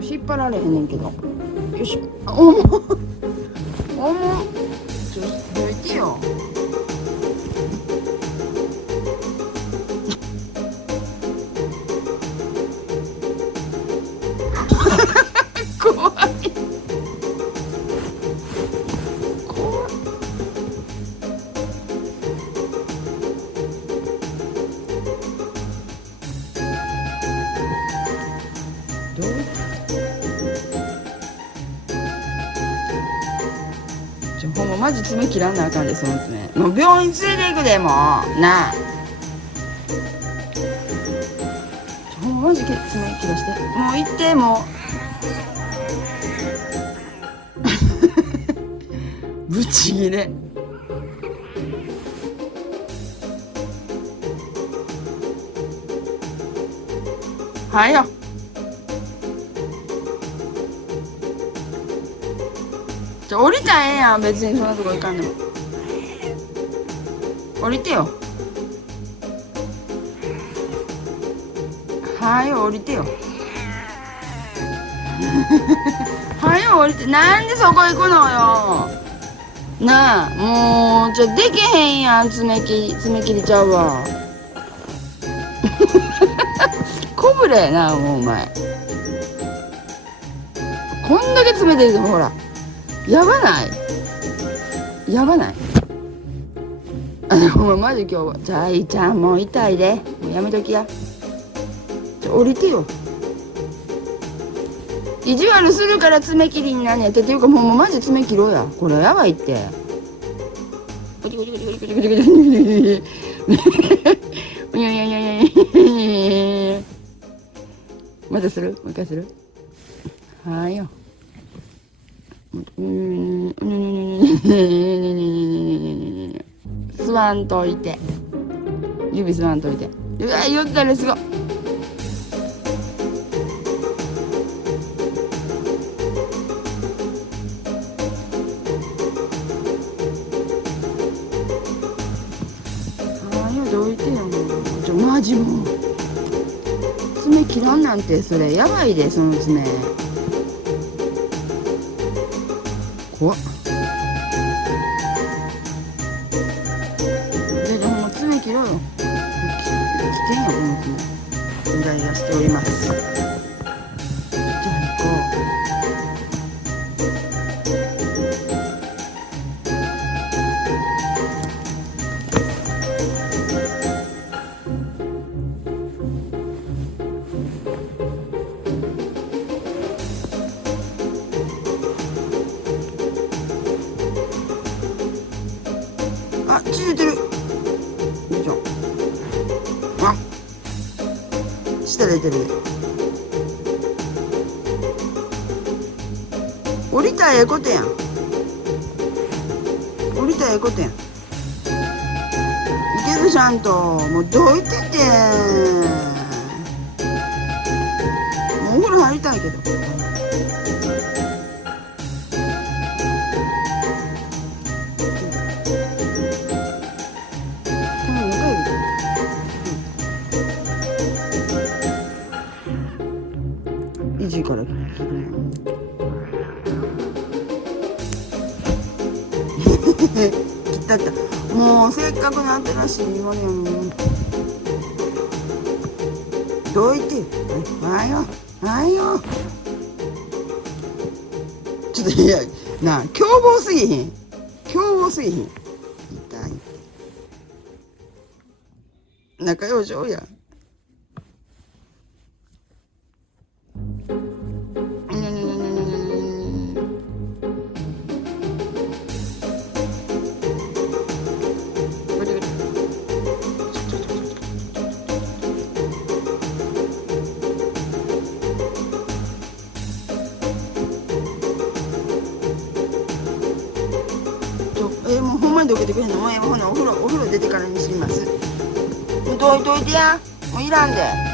引っ張られへんねんけど。よいしょ。あ、重っ。重っ。どいてよ。怖い。怖い。どうほんまマジ爪切らんなあかんで、その爪。もう病院連れて行くで、もうなあ。ほんまマジ爪切らして。もう行って、もうぶち切れ。はよ。降りたらええやん、別にそんなとこ行かんでも。降りてよ。はよ降りてよ。はよ降りて。なんでそこ行くのよ。なあ、もうできへんやん、爪切りちゃうわ。こぶれやな、もうお前。こんだけ爪出てもほら、やばない。やばない。ほんまマジ今日、じゃあいいちゃん、もう痛いで。もうやめときや。降りてよ。意地悪するから爪切りになんねんっていうか、もうマジ爪切ろうや。これやばいって。またする？もう一回する？はよ。吸わんといて。指吸わんといて。うわ、酔ったらすごい。どいてよ、もう。マジもう。爪切らんなんて、それやばいで、その爪。怖っ。ほんま爪切ろうよ。危険よ、この爪。イライラしております。じゃあ行こう。あ、血出てる。よいしょ。あ、舌出てる。降りたらええことやん。降りたらええことやん。いけるちゃんと。もうどいてて。もうお風呂入りたいけど。いじから切ったった。もうせっかくなってらしい言われん。どいて。はよ。はよ。ちょっといやなあ、凶暴すぎひん。凶暴すぎひん。痛い。仲良しおうや。もうほんまにどけてくれんの？もうほなお風呂出てからにします。もうどいといてや。もういらんで。